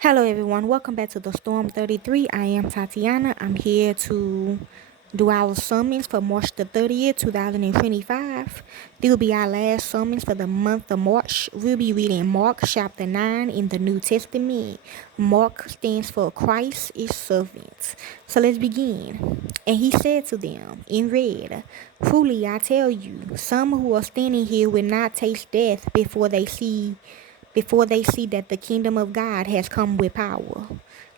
Hello, everyone. Welcome back to the Storm 33. I am Tatiana. I'm here to do our sermons for March the 30th, 2025. This will be our last sermons for the month of March. We'll be reading Mark chapter 9 in the New Testament. Mark stands for Christ is servant. So let's begin. And he said to them in red, "Truly I tell you, some who are standing here will not taste death before they see that the kingdom of God has come with power."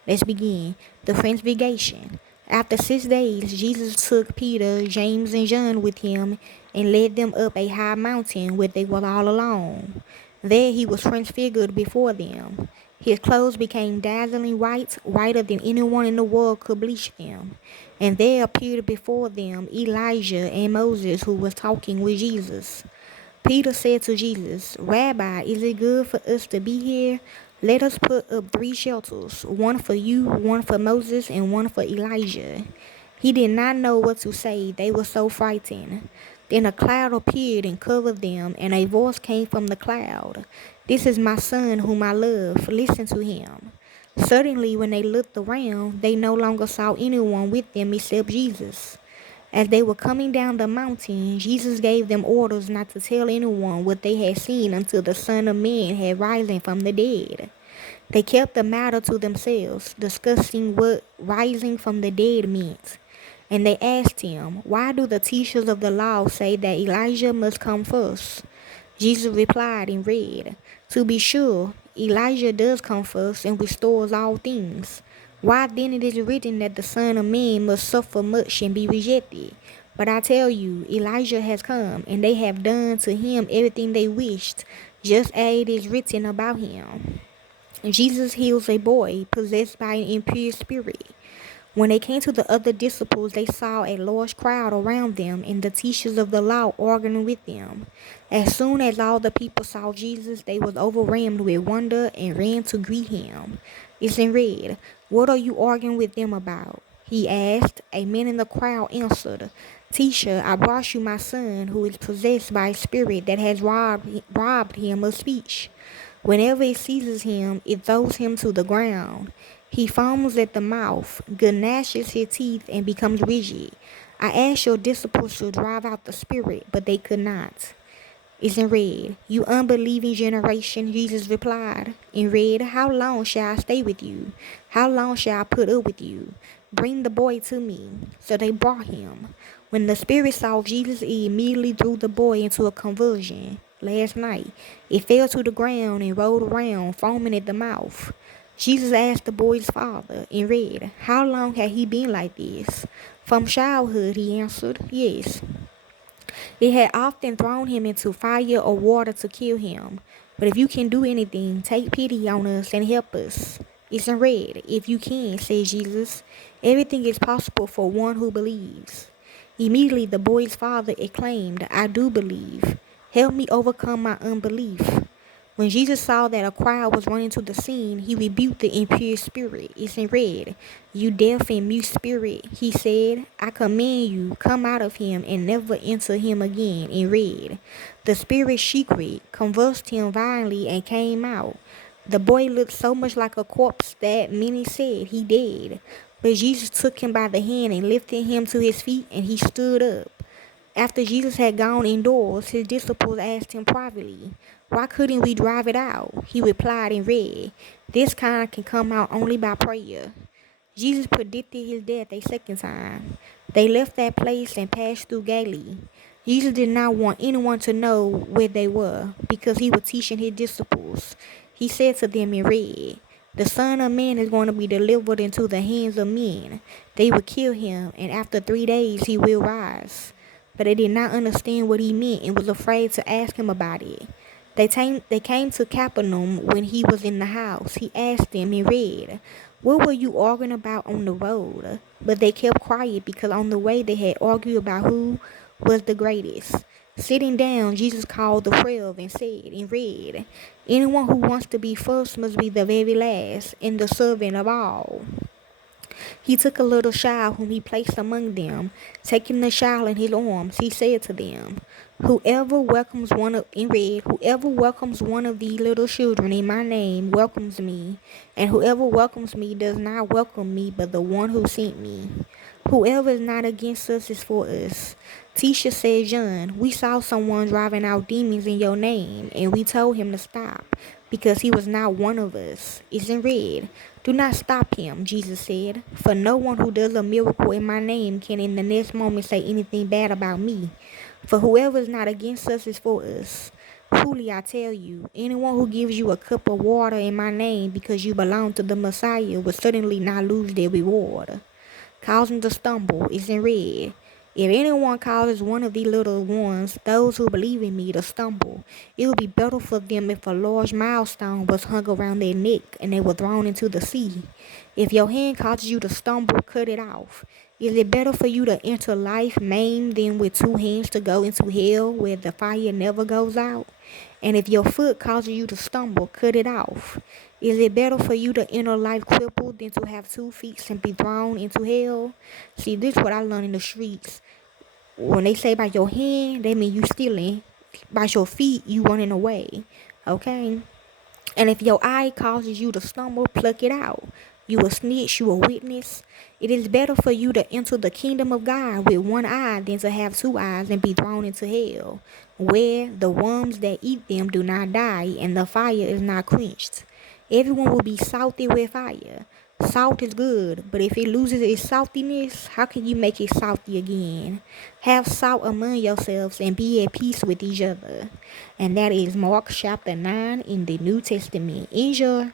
Let's begin. The transfiguration. After 6 days, Jesus took Peter, James, and John with him and led them up a high mountain where they were all alone. There he was transfigured before them. His clothes became dazzling white, whiter than anyone in the world could bleach them. And there appeared before them Elijah and Moses, who was talking with Jesus. Peter said to Jesus, "Rabbi, is it good for us to be here? Let us put up 3 shelters, one for you, one for Moses, and one for Elijah." He did not know what to say. They were so frightened. Then a cloud appeared and covered them, and a voice came from the cloud. "This is my son whom I love. Listen to him." Suddenly, when they looked around, they no longer saw anyone with them except Jesus. As they were coming down the mountain, Jesus gave them orders not to tell anyone what they had seen until the Son of Man had risen from the dead. They kept the matter to themselves, discussing what rising from the dead meant. And they asked him, "Why do the teachers of the law say that Elijah must come first?" Jesus replied in red, "To be sure, Elijah does come first and restores all things. Why then it is written that the Son of Man must suffer much and be rejected? But I tell you, Elijah has come, and they have done to him everything they wished, just as it is written about him." Jesus heals a boy possessed by an impure spirit. When they came to the other disciples, they saw a large crowd around them and the teachers of the law arguing with them. As soon as all the people saw Jesus, they was overwhelmed with wonder and ran to greet him. It's in red. "What are you arguing with them about?" he asked. A man in the crowd answered, "Teacher, I brought you my son who is possessed by a spirit that has robbed him of speech. Whenever it seizes him, it throws him to the ground. He foams at the mouth, gnashes his teeth, and becomes rigid. I asked your disciples to drive out the spirit, but they could not." It's in red. "You unbelieving generation," Jesus replied. In red, "How long shall I stay with you? How long shall I put up with you? Bring the boy to me." So they brought him. When the spirit saw Jesus, it immediately threw the boy into a convulsion. Last night, it fell to the ground and rolled around, foaming at the mouth. Jesus asked the boy's father, in red, how long had he been like this? "From childhood," he answered. "Yes." It had often thrown him into fire or water to kill him. "But if you can do anything, take pity on us and help us." It's in red. "If you can," said Jesus. "Everything is possible for one who believes." Immediately the boy's father exclaimed, "I do believe. Help me overcome my unbelief." When Jesus saw that a crowd was running to the scene, he rebuked the impure spirit. It's in red. "You deaf and mute spirit," he said, "I command you, come out of him and never enter him again." In red. The spirit shrieked, convulsed him violently, and came out. The boy looked so much like a corpse that many said he dead. But Jesus took him by the hand and lifted him to his feet, and he stood up. After Jesus had gone indoors, his disciples asked him privately, "Why couldn't we drive it out?" He replied in red, "This kind can come out only by prayer." Jesus predicted his death a second time. They left that place and passed through Galilee. Jesus did not want anyone to know where they were because he was teaching his disciples. He said to them in red, "The Son of Man is going to be delivered into the hands of men. They will kill him, and after 3 days he will rise." But they did not understand what he meant and was afraid to ask him about it. They came to Capernaum when he was in the house. He asked them in red, "What were you arguing about on the road?" But they kept quiet because on the way they had argued about who was the greatest. Sitting down, Jesus called the 12 and said in red, "Anyone who wants to be first must be the very last and the servant of all." He took a little child whom he placed among them. Taking the child in his arms, he said to them, whoever welcomes one of these little children in my name welcomes me, and whoever welcomes me does not welcome me, but the one who sent me. Whoever is not against us is for us. Tisha said, John, we saw someone driving out demons in your name, and we told him to stop, because he was not one of us. It's in red. Do not stop him, Jesus said, for no one who does a miracle in my name can in the next moment say anything bad about me. For whoever is not against us is for us. Truly I tell you, anyone who gives you a cup of water in my name because you belong to the Messiah will certainly not lose their reward. Causing to stumble is in red. If anyone causes one of these little ones, those who believe in me, to stumble, it would be better for them if a large milestone was hung around their neck and they were thrown into the sea. If your hand causes you to stumble, cut it off. Is it better for you to enter life maimed than with two hands to go into hell where the fire never goes out? And if your foot causes you to stumble, cut it off. Is it better for you to enter life crippled than to have 2 feet and be thrown into hell? See, this is what I learned in the streets. When they say by your hand, they mean you stealing. By your feet, you running away. Okay? And if your eye causes you to stumble, pluck it out. You a snitch, you a witness. It is better for you to enter the kingdom of God with one eye than to have 2 eyes and be thrown into hell, where the worms that eat them do not die and the fire is not quenched. Everyone will be salty with fire. Salt is good, but if it loses its saltiness, how can you make it salty again? Have salt among yourselves and be at peace with each other. And that is Mark chapter 9 in the New Testament. Enjoy.